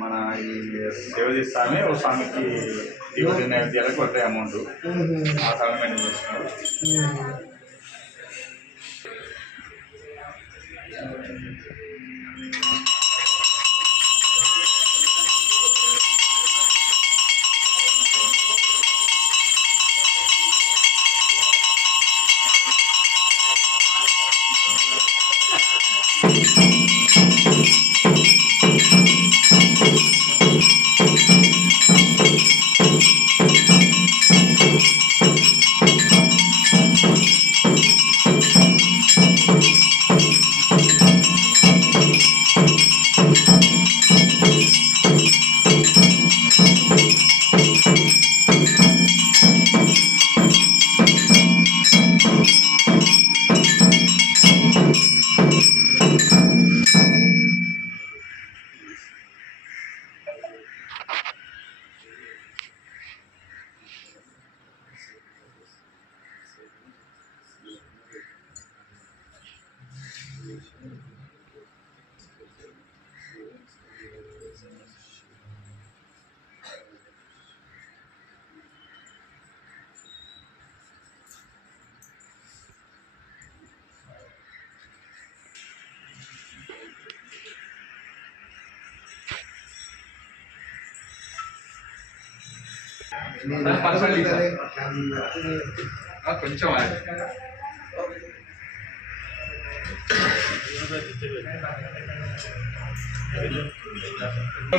మన ఈ శివజీ స్వామి ఓ స్వామికి దేవుడి నైవేద్యాలకు వస్తాయి అమౌంట్. ఆ స్వామి మెయింటైన్ చేస్తున్నారు ఆ, కొంచెం ఆగు.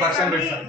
పర్సెంట్ పెట్టాను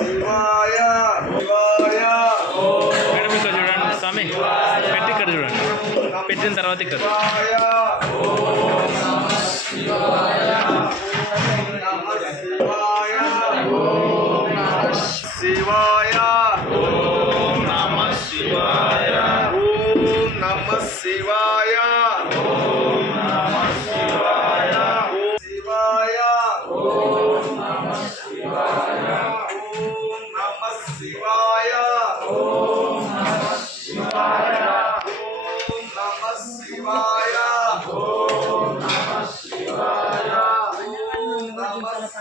తర్వాత ఇక్కడ.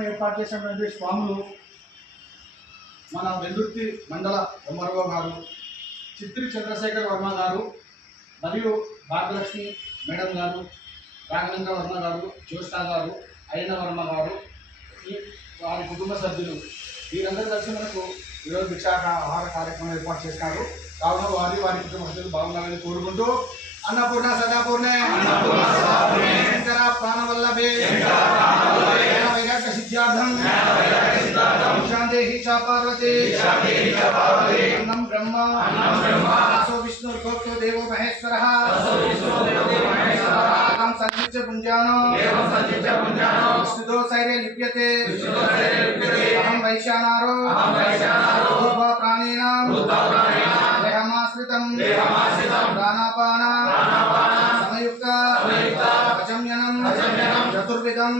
ఏర్పాటు చేసినటువంటి స్వాములు మన వెల్లుర్తి మండల ఎంఆర్ఓ గారు చిత్రి చంద్రశేఖర్ వర్మ గారు మరియు భాగ్యలక్ష్మి మేడం గారు రాఘవేంద్ర వర్మ గారు జ్యోష్ణ గారు అయిన వర్మ గారు వారి కుటుంబ సభ్యులు. వీరందరూ కలిసి మనకు ఈరోజు భిక్షాక ఆహార కార్యక్రమం ఏర్పాటు చేసినారు కావున వారి వారి కుటుంబ సభ్యులు బాగుండాలని కోరుకుంటూ అన్నపూర్ణ సదాపూర్ణే. శంకర ప్రాణవల్లభే. జ్ఞాన వైరాగ్య సిద్ధ్యార్థం. శాందేహి చ పార్వతి. అన్నం బ్రహ్మ. గోప్తో దేవో మహేశ్వర ఏవం సంచిత్య పుంజానో విష్ణుదో శైర్య లిప్యతే అహం వైశానారో ఊర్ధ్వ ప్రాణీనాం దేహమాశ్రితం ప్రాణాపాన సమయుక్త అజమ్యనం చతుర్విధం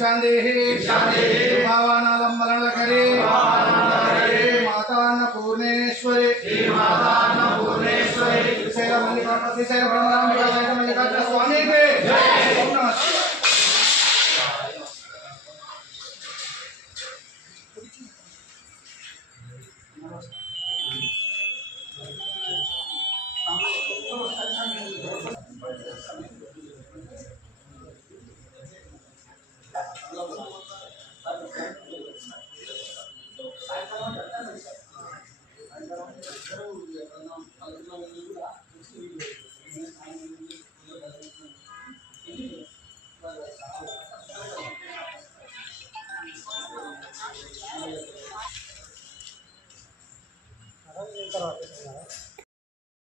శాందేహి భావానాలం మరణకరే మాతాన్న పూర్ణేశ్వరి మల్లికార్జున saya